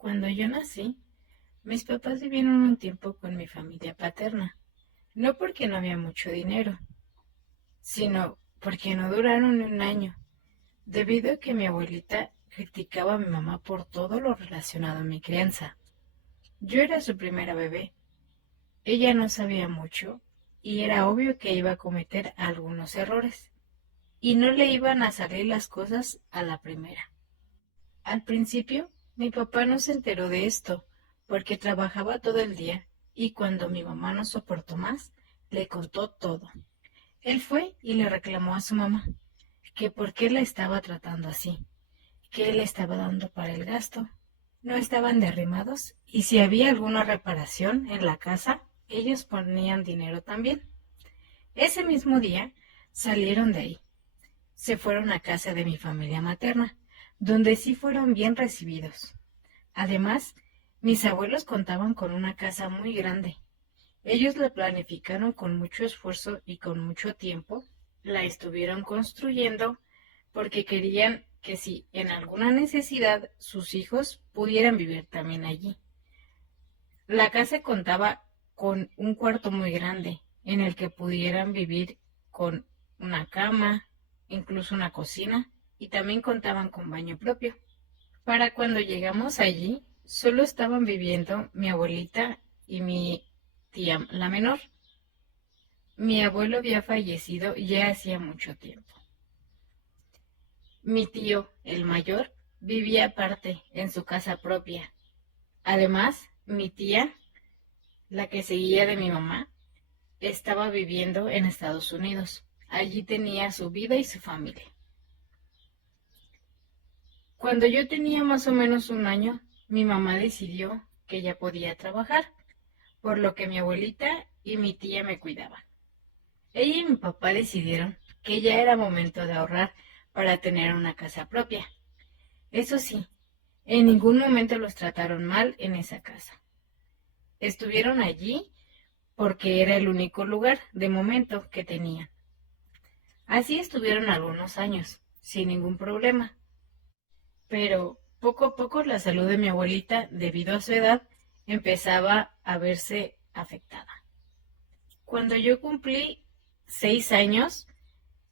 Cuando yo nací, mis papás vivieron un tiempo con mi familia paterna, no porque no había mucho dinero, sino porque no duraron ni un año, debido a que mi abuelita criticaba a mi mamá por todo lo relacionado a mi crianza. Yo era su primera bebé, ella no sabía mucho y era obvio que iba a cometer algunos errores y no le iban a salir las cosas a la primera. Al principio, mi papá no se enteró de esto, porque trabajaba todo el día, y cuando mi mamá no soportó más, le contó todo. Él fue y le reclamó a su mamá, que por qué la estaba tratando así, que él estaba dando para el gasto. No estaban derrimados, y si había alguna reparación en la casa, ellos ponían dinero también. Ese mismo día salieron de ahí. Se fueron a casa de mi familia materna, donde sí fueron bien recibidos. Además, mis abuelos contaban con una casa muy grande. Ellos la planificaron con mucho esfuerzo y con mucho tiempo. La estuvieron construyendo porque querían que si en alguna necesidad sus hijos pudieran vivir también allí. La casa contaba con un cuarto muy grande en el que pudieran vivir con una cama, incluso una cocina, y también contaban con baño propio. Para cuando llegamos allí, solo estaban viviendo mi abuelita y mi tía, la menor. Mi abuelo había fallecido ya hacía mucho tiempo. Mi tío, el mayor, vivía aparte, en su casa propia. Además, mi tía, la que seguía de mi mamá, estaba viviendo en Estados Unidos. Allí tenía su vida y su familia. Cuando yo tenía más o menos un año, mi mamá decidió que ya podía trabajar, por lo que mi abuelita y mi tía me cuidaban. Ella y mi papá decidieron que ya era momento de ahorrar para tener una casa propia. Eso sí, en ningún momento los trataron mal en esa casa. Estuvieron allí porque era el único lugar de momento que tenían. Así estuvieron algunos años, sin ningún problema. Pero poco a poco la salud de mi abuelita, debido a su edad, empezaba a verse afectada. Cuando yo cumplí 6 años,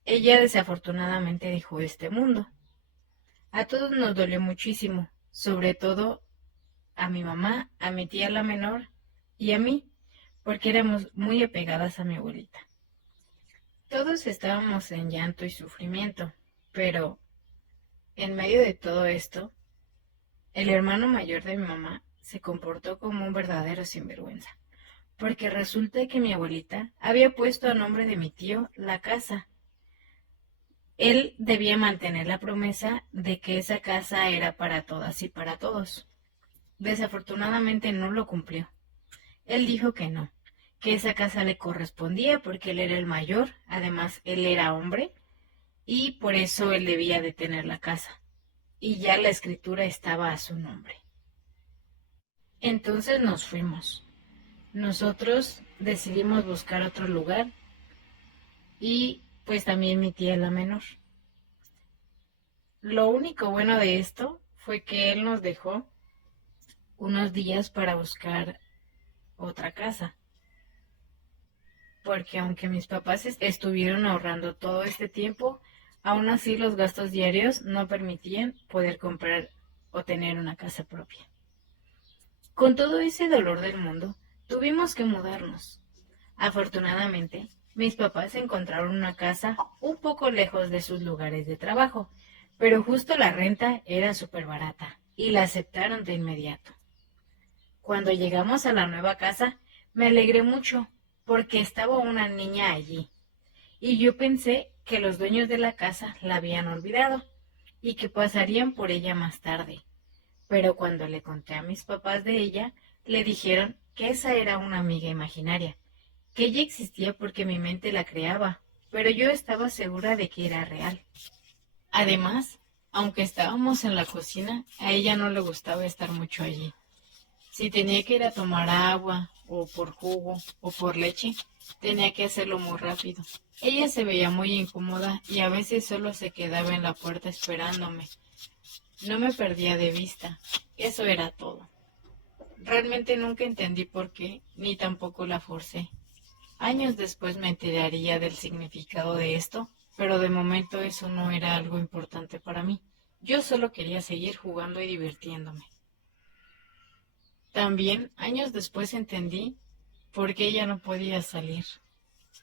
ella desafortunadamente dejó este mundo. A todos nos dolió muchísimo, sobre todo a mi mamá, a mi tía la menor y a mí, porque éramos muy apegadas a mi abuelita. Todos estábamos en llanto y sufrimiento, pero en medio de todo esto, el hermano mayor de mi mamá se comportó como un verdadero sinvergüenza, porque resulta que mi abuelita había puesto a nombre de mi tío la casa. Él debía mantener la promesa de que esa casa era para todas y para todos. Desafortunadamente no lo cumplió. Él dijo que esa casa le correspondía porque él era el mayor, además él era hombre, y por eso él debía de tener la casa. Y ya la escritura estaba a su nombre. Entonces nos fuimos. Nosotros decidimos buscar otro lugar y pues también mi tía la menor. Lo único bueno de esto fue que él nos dejó unos días para buscar otra casa, porque aunque mis papás estuvieron ahorrando todo este tiempo, aún así los gastos diarios no permitían poder comprar o tener una casa propia. Con todo ese dolor del mundo, tuvimos que mudarnos. Afortunadamente, mis papás encontraron una casa un poco lejos de sus lugares de trabajo, pero justo la renta era súper barata y la aceptaron de inmediato. Cuando llegamos a la nueva casa, me alegré mucho porque estaba una niña allí y yo pensé que los dueños de la casa la habían olvidado y que pasarían por ella más tarde. Pero cuando le conté a mis papás de ella, le dijeron que esa era una amiga imaginaria, que ella existía porque mi mente la creaba, pero yo estaba segura de que era real. Además, aunque estábamos en la cocina, a ella no le gustaba estar mucho allí. Si tenía que ir a tomar agua, o por jugo, o por leche, tenía que hacerlo muy rápido. Ella se veía muy incómoda y a veces solo se quedaba en la puerta esperándome. No me perdía de vista. Eso era todo. Realmente nunca entendí por qué, ni tampoco la forcé. Años después me enteraría del significado de esto, pero de momento eso no era algo importante para mí. Yo solo quería seguir jugando y divirtiéndome. También, años después entendí por qué ella no podía salir.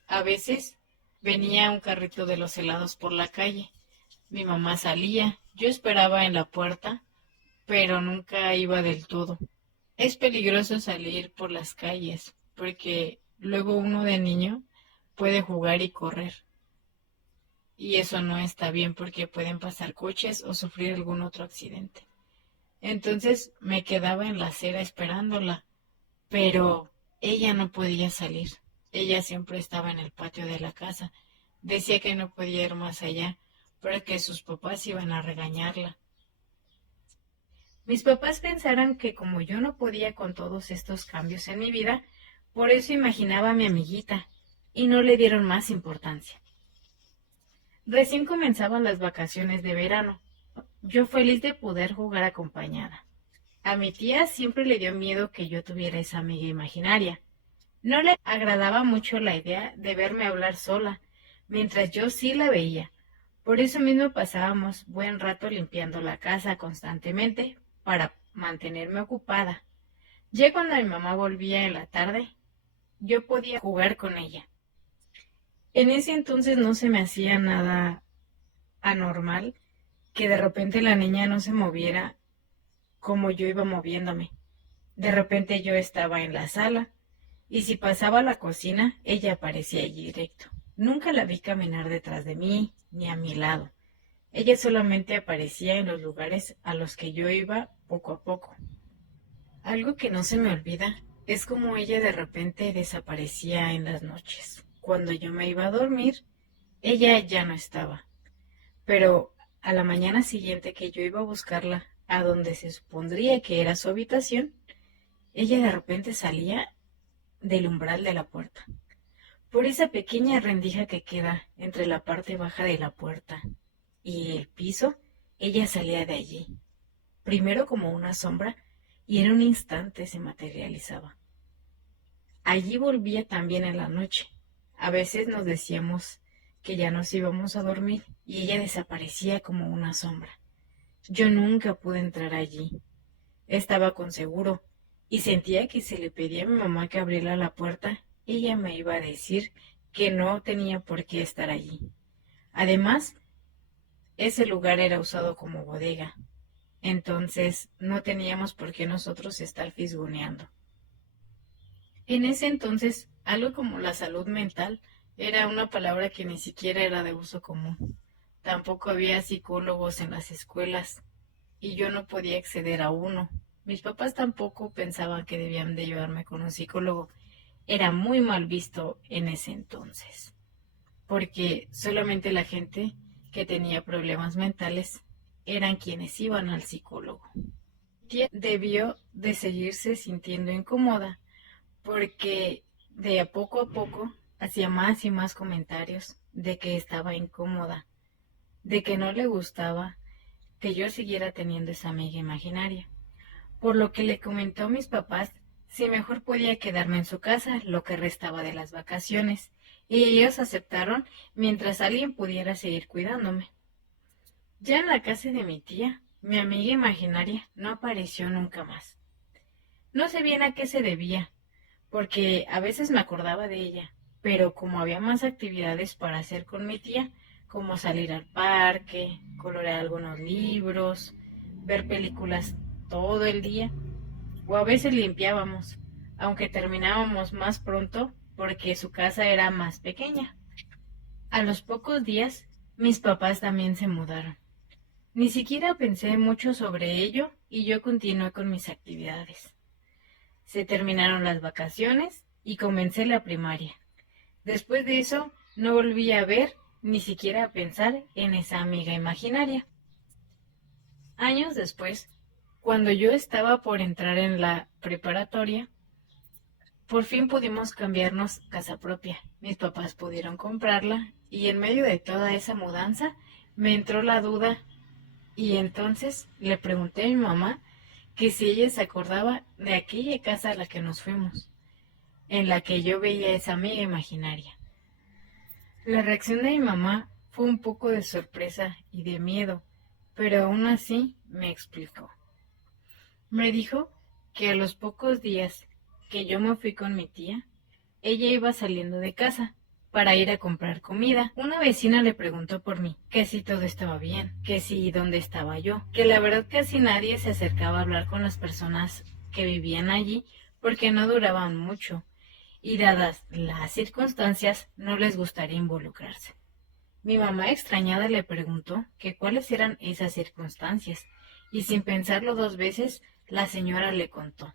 A veces venía un carrito de los helados por la calle. Mi mamá salía, yo esperaba en la puerta, pero nunca iba del todo. Es peligroso salir por las calles, porque luego uno de niño puede jugar y correr. Y eso no está bien porque pueden pasar coches o sufrir algún otro accidente. Entonces me quedaba en la acera esperándola, pero ella no podía salir. Ella siempre estaba en el patio de la casa. Decía que no podía ir más allá, pero que sus papás iban a regañarla. Mis papás pensaron que como yo no podía con todos estos cambios en mi vida, por eso imaginaba a mi amiguita, y no le dieron más importancia. Recién comenzaban las vacaciones de verano. Yo feliz de poder jugar acompañada. A mi tía siempre le dio miedo que yo tuviera esa amiga imaginaria. No le agradaba mucho la idea de verme hablar sola, mientras yo sí la veía. Por eso mismo pasábamos buen rato limpiando la casa constantemente para mantenerme ocupada. Ya cuando mi mamá volvía en la tarde, yo podía jugar con ella. En ese entonces no se me hacía nada anormal que de repente la niña no se moviera como yo iba moviéndome. De repente yo estaba en la sala y si pasaba a la cocina, ella aparecía allí directo. Nunca la vi caminar detrás de mí ni a mi lado. Ella solamente aparecía en los lugares a los que yo iba poco a poco. Algo que no se me olvida es como ella de repente desaparecía en las noches. Cuando yo me iba a dormir, ella ya no estaba. Pero a la mañana siguiente que yo iba a buscarla a donde se supondría que era su habitación, ella de repente salía del umbral de la puerta. Por esa pequeña rendija que queda entre la parte baja de la puerta y el piso, ella salía de allí, primero como una sombra, y en un instante se materializaba. Allí volvía también en la noche. A veces nos decíamos que ya nos íbamos a dormir y ella desaparecía como una sombra. Yo nunca pude entrar allí. Estaba con seguro y sentía que si le pedía a mi mamá que abriera la puerta, ella me iba a decir que no tenía por qué estar allí. Además, ese lugar era usado como bodega, entonces no teníamos por qué nosotros estar fisgoneando. En ese entonces, algo como la salud mental era una palabra que ni siquiera era de uso común. Tampoco había psicólogos en las escuelas y yo no podía acceder a uno. Mis papás tampoco pensaban que debían de llevarme con un psicólogo. Era muy mal visto en ese entonces, porque solamente la gente que tenía problemas mentales eran quienes iban al psicólogo. Tía debió de seguirse sintiendo incómoda porque de a poco hacía más y más comentarios de que estaba incómoda, de que no le gustaba que yo siguiera teniendo esa amiga imaginaria, por lo que le comentó a mis papás si mejor podía quedarme en su casa lo que restaba de las vacaciones, y ellos aceptaron mientras alguien pudiera seguir cuidándome. Ya en la casa de mi tía, mi amiga imaginaria no apareció nunca más. No sé bien a qué se debía, porque a veces me acordaba de ella, pero como había más actividades para hacer con mi tía, como salir al parque, colorear algunos libros, ver películas todo el día, o a veces limpiábamos, aunque terminábamos más pronto porque su casa era más pequeña. A los pocos días, mis papás también se mudaron. Ni siquiera pensé mucho sobre ello y yo continué con mis actividades. Se terminaron las vacaciones y comencé la primaria. Después de eso, no volví a ver ni siquiera a pensar en esa amiga imaginaria. Años después, cuando yo estaba por entrar en la preparatoria, por fin pudimos cambiarnos casa propia. Mis papás pudieron comprarla y en medio de toda esa mudanza me entró la duda Y entonces le pregunté a mi mamá que si ella se acordaba de aquella casa a la que nos fuimos, en la que yo veía a esa amiga imaginaria. La reacción de mi mamá fue un poco de sorpresa y de miedo, pero aún así me explicó. Me dijo que a los pocos días que yo me fui con mi tía, ella iba saliendo de casa para ir a comprar comida. Una vecina le preguntó por mí, que si todo estaba bien, que si dónde estaba yo, que la verdad casi nadie se acercaba a hablar con las personas que vivían allí porque no duraban mucho y dadas las circunstancias no les gustaría involucrarse. Mi mamá extrañada le preguntó que cuáles eran esas circunstancias y sin pensarlo dos veces la señora le contó.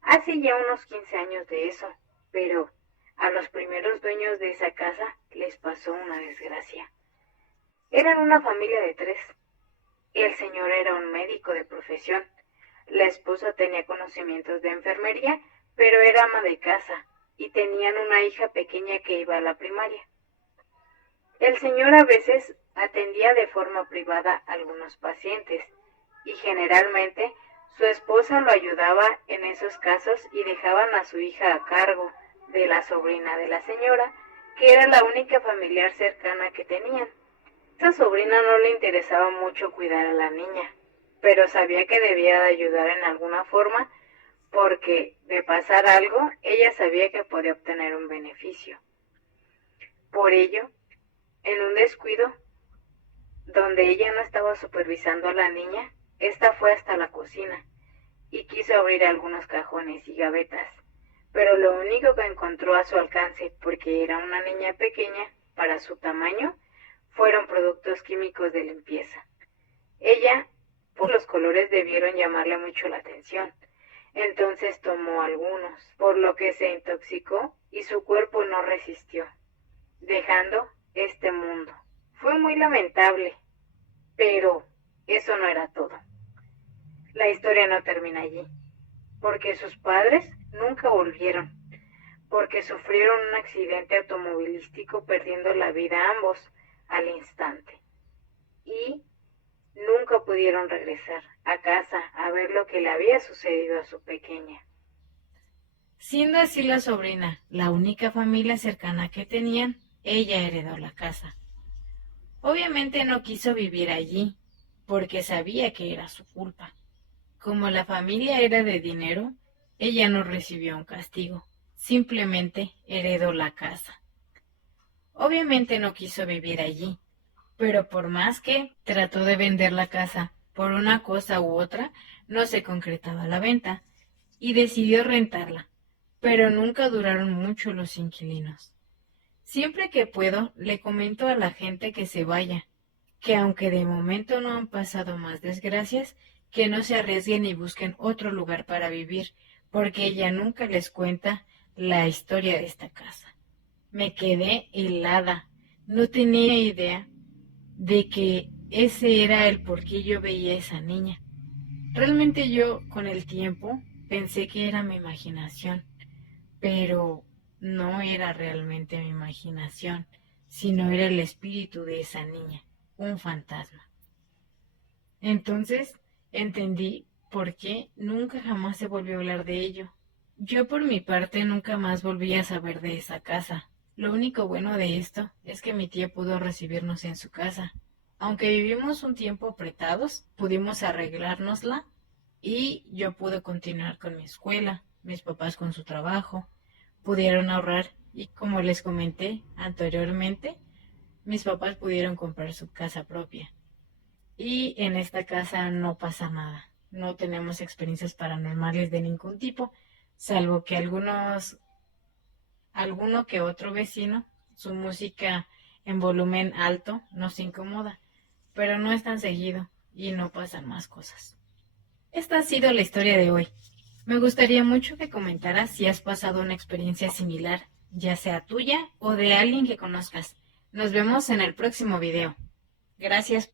Hace ya unos 15 años de eso, pero a los primeros dueños de esa casa les pasó una desgracia. Eran una familia de 3. El señor era un médico de profesión. La esposa tenía conocimientos de enfermería, pero era ama de casa y tenían una hija pequeña que iba a la primaria. El señor a veces atendía de forma privada a algunos pacientes y generalmente su esposa lo ayudaba en esos casos y dejaban a su hija a cargo de la sobrina de la señora, que era la única familiar cercana que tenían. Esa sobrina no le interesaba mucho cuidar a la niña, pero sabía que debía de ayudar en alguna forma porque de pasar algo, ella sabía que podía obtener un beneficio. Por ello, en un descuido, donde ella no estaba supervisando a la niña, esta fue hasta la cocina y quiso abrir algunos cajones y gavetas, pero lo único que encontró a su alcance, porque era una niña pequeña para su tamaño, fueron productos químicos de limpieza. Ella, por los colores debieron llamarle mucho la atención, entonces tomó algunos, por lo que se intoxicó y su cuerpo no resistió, dejando este mundo. Fue muy lamentable, pero eso no era todo. La historia no termina allí, porque sus padres nunca volvieron, porque sufrieron un accidente automovilístico perdiendo la vida ambos al instante. Y nunca pudieron regresar a casa a ver lo que le había sucedido a su pequeña. Siendo así la sobrina la única familia cercana que tenían, ella heredó la casa. Obviamente no quiso vivir allí, porque sabía que era su culpa. Como la familia era de dinero, ella no recibió un castigo, simplemente heredó la casa. Obviamente no quiso vivir allí, pero por más que trató de vender la casa por una cosa u otra, no se concretaba la venta y decidió rentarla, pero nunca duraron mucho los inquilinos. Siempre que puedo, le comento a la gente que se vaya, que aunque de momento no han pasado más desgracias, que no se arriesguen y busquen otro lugar para vivir, porque ella nunca les cuenta la historia de esta casa. Me quedé helada, no tenía idea de que ese era el por qué yo veía a esa niña. Realmente yo, con el tiempo, pensé que era mi imaginación, pero no era realmente mi imaginación, sino era el espíritu de esa niña, un fantasma. Entonces entendí por qué nunca jamás se volvió a hablar de ello. Yo por mi parte nunca más volví a saber de esa casa. Lo único bueno de esto es que mi tía pudo recibirnos en su casa. Aunque vivimos un tiempo apretados, pudimos arreglárnosla y yo pude continuar con mi escuela, mis papás con su trabajo, pudieron ahorrar y como les comenté anteriormente, mis papás pudieron comprar su casa propia. Y en esta casa no pasa nada, no tenemos experiencias paranormales de ningún tipo, salvo que alguno que otro vecino, su música en volumen alto nos incomoda, pero no es tan seguido y no pasan más cosas. Esta ha sido la historia de hoy. Me gustaría mucho que comentaras si has pasado una experiencia similar, ya sea tuya o de alguien que conozcas. Nos vemos en el próximo video. Gracias.